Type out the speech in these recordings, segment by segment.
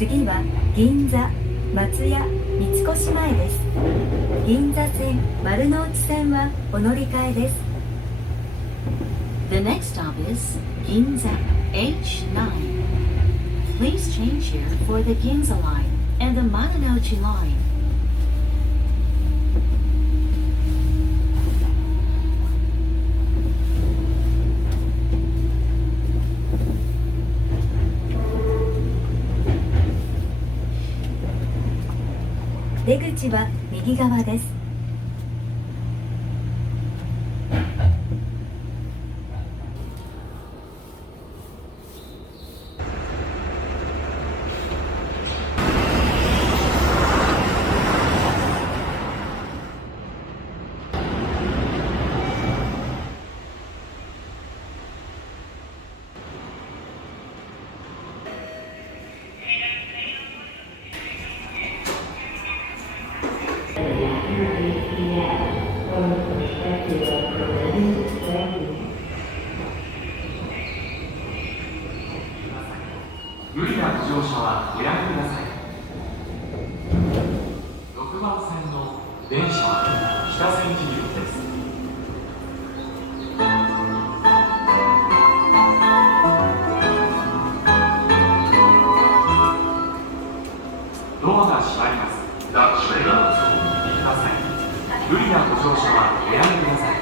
次は銀座、松屋、三越前です。銀座線、丸の内線はお乗り換えです。The next stop is Ginza H9. Please change here for the Ginza line and the Marunouchi line. 出口は右側です。無理なご乗車はおやめください。6番線の電車は北千住行きです。ドアが閉まります。閉めください。無理なご乗車はおやめください。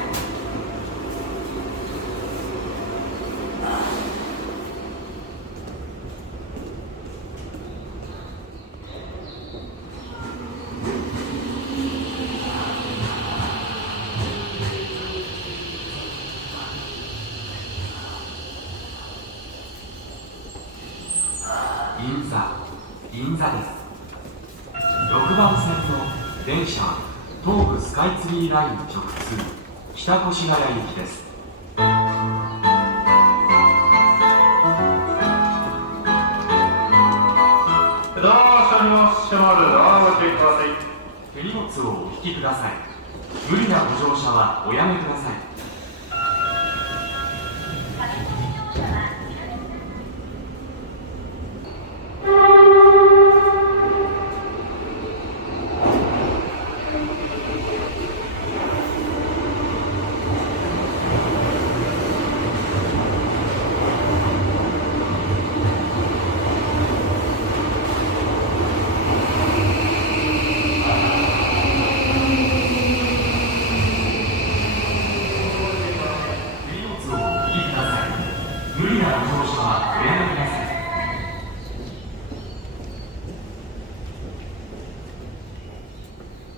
銀座です。6番線の電車は東武スカイツリーライン直通北越谷行きです。手荷物をお引きください。無理なご乗車はおやめください。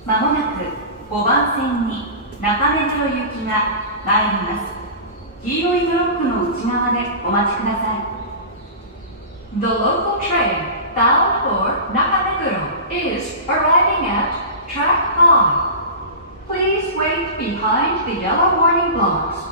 まもなく5番線に中目黒行きが参ります。黄色いブロックの内側でお待ちください。The local train bound for Nakameguro is arriving at track 5. Please wait behind the yellow warning blocks.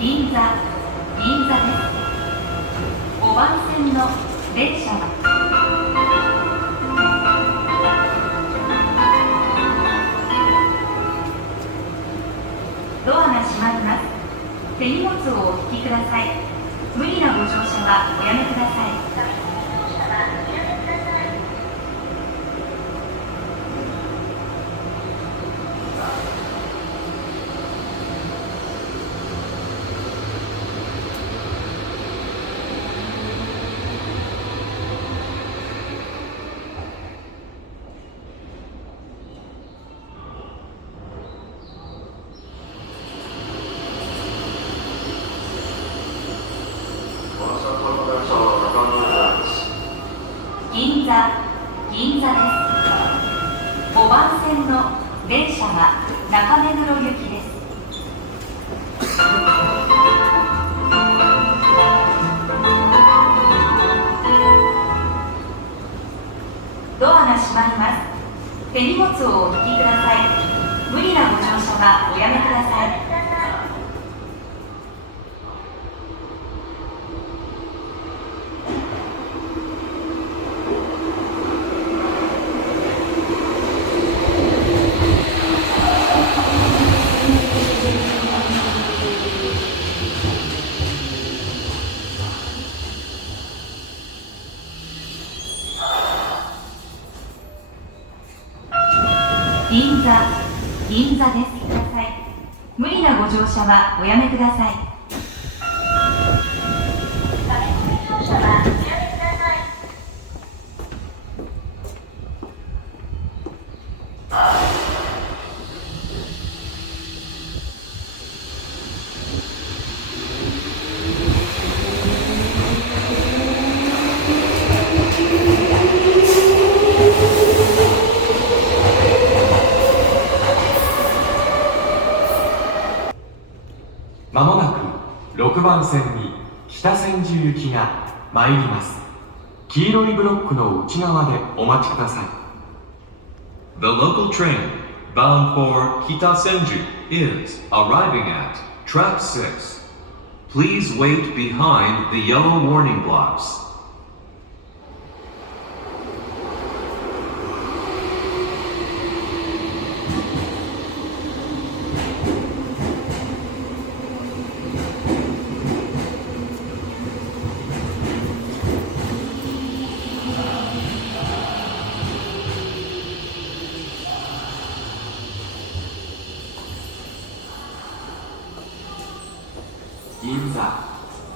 銀座です。5番線の電車はドアが閉まります。手荷物をお引きください。無理なご乗車はおやめください。線の電車は中目黒行きです。ドアが閉まります。手荷物をお引きください。無理なご乗車はおやめください。銀座です。ください。無理なご乗車はおやめください。まもなく6番線に北千住行きが参ります。黄色いブロックの内側でお待ちください。The local train bound for Kita Senju is arriving at track 6. Please wait behind the yellow warning blocks.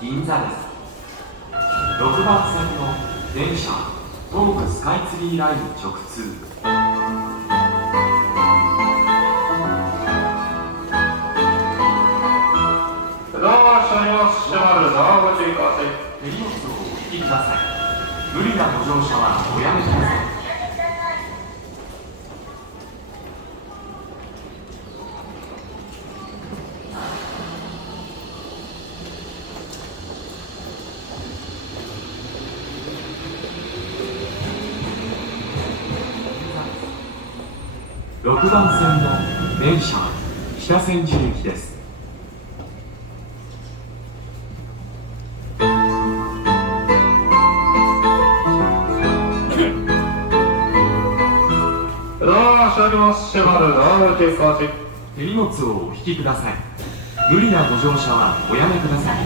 銀座です。6番線の電車東武スカイツリーライン直通。ドア車両閉まるのをご注意ください。手荷物をお引きください。無理なご乗車はおやめください。6番線の電車北千住行きです。ドア車両閉まるのをご注意ください。手荷物をお引きください。無理なご乗車はおやめください。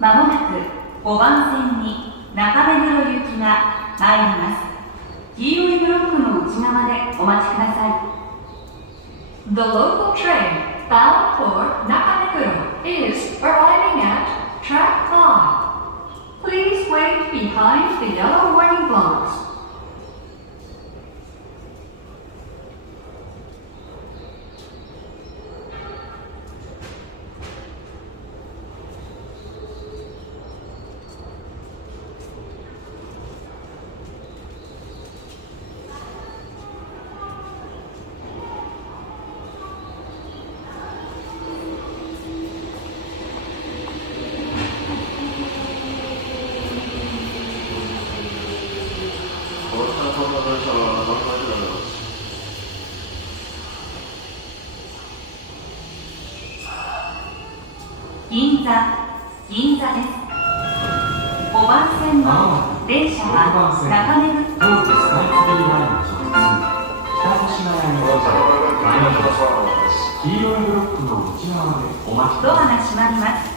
まもなく5番線に中目黒行きが参ります。黄色いブロックの内側でお待ちください。The local train bound for Nakameguro is arriving at track 5. Please wait behind the yellow warning blocks. 銀座です。5番線の電車は中目黒東武スカイツリーライン直通北越谷に参ります。黄色いブロックの内側でお待ちくドアださい。が閉まります。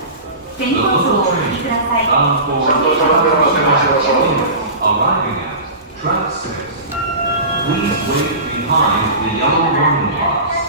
手荷物をお引きください。 Bound for arriving at track 6. Please wait behind the yellow warning blocks.